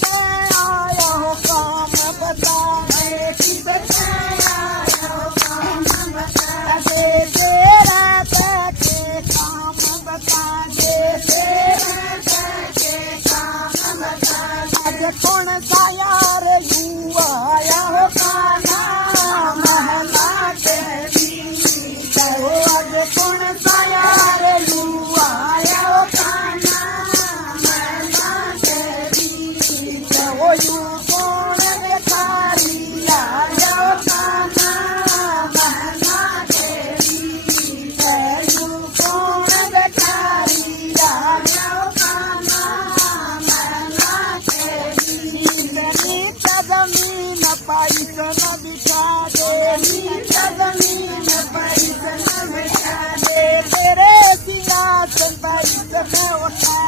पे आया हो काम बताने, किसके आया हो काम बताने, तेरा पैके काम बताने, तेरा पैके काम बताने। आज कौन सा यार यू आया हो काना महला देवी, आज कौन सा यार यू आया हो काना महला देवी, वो यू कौन बेचारी आया हो काना महला देवी, यू कौन बेचारी आया हो काना महला देवी। नीचा जमीन पैसा न बिछा दे, नीचा जमीन पैसा न बिछा दे, तेरे सिंहासन पैसा में उठा